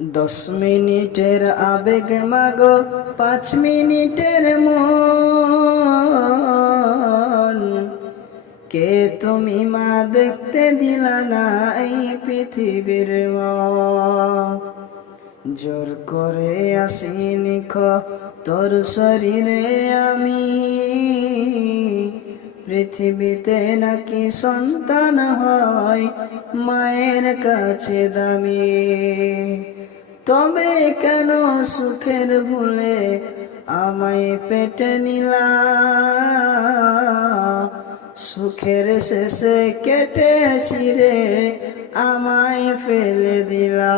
দশ মিনিটের আবেগ মাগো, পাঁচ মিনিটের মন। কে তুমি মা দেখতে দিলা না এই পৃথিবীর জোর করে আসিনি তোর শরীরে আমি। পৃথিবীতে নাকি সন্তান হয়, মায়ের কাছে দামি। তবে কেন সুখের ভুলে আমায় পেটে নিলা? সুখের শেষে কেটে ছিঁড়ে আমায় ফেলে দিলা।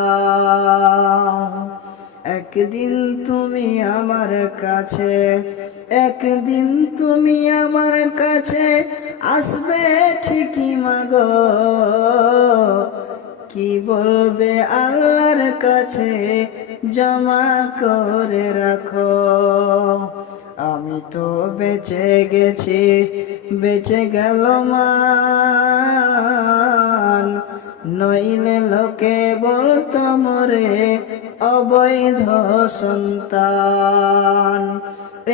একদিন তুমি আমার কাছে, একদিন তুমি আমার কাছে আসবে ঠিকই মাগো। কি বলবে আল্লাহর কাছে? জমা করে রাখো। আমি তো বেঁচে গেছি, বেঁচে গেল মান। নইলে লোকে বলতো মরে অবৈধ সন্তান।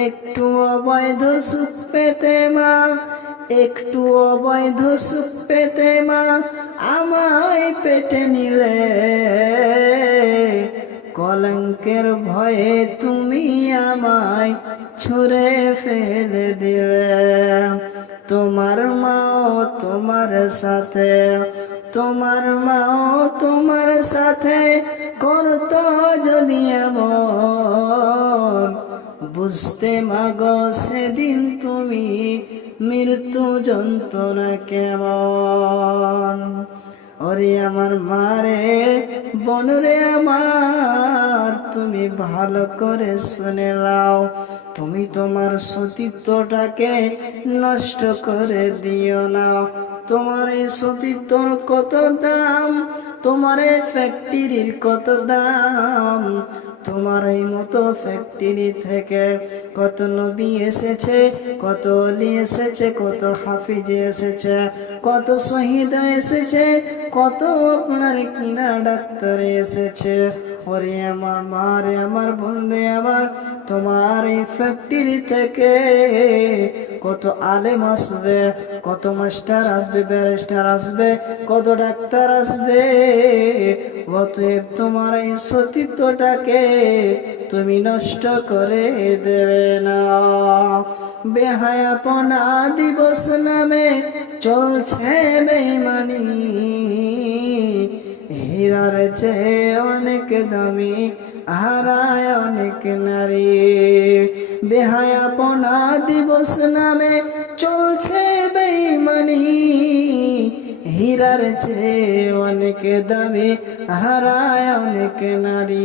একটু অবৈধ সুখ পেতে মা, একটু অবৈধ সুখ পেতে মা। আমায় পেটে নিলে, কলঙ্কের ভয়ে তুমি আমায় ছুঁড়ে ফেলে দিলে। তোমার মাও তোমার সাথে, তোমার মাও তোমার সাথে করতো যদি এমন। বুঝতে মাগো সেদিন তুমি মৃত্যু যন্ত্রণা কেমন? ওরে আমার মারে বনরে আমার, তুমি ভালো করে শুনে লাও তুমি তোমার সতীত্বটাকে নষ্ট করে দিও না তোমার এই সতীত্বর কত দাম? তোমার এই ফ্যাক্টরির কত দাম? তোমার এই মতো ফ্যাক্টরি থেকে কত নবী এসেছে, কত অলি এসেছে, কত হাফিজ এসেছে, কত শহীদ এসেছে, কত আপনার কিনা ডাক্তার এসেছে। ওরে আমার মা রে, আমার বোন রে, আমার তোমার এই ফ্যাক্টরি থেকে কত আলেম আসবে, কত মাস্টার আসবে, ব্যারিস্টার আসবে, কত ডাক্তার আসবে। অতএব তোমার এই সতীত্বটাকে তুমি নষ্ট করে দেবে না। বেহায়াপনা দিবস নামে চলছে বেমানি হীরার চেয়ে অনেক দামি, হারায় অনেক নারী। বেহায়াপনা দিবস নামে চলছে বেমানি হীরার চেয়ে অনেক দামি হারায় অনেক নারী।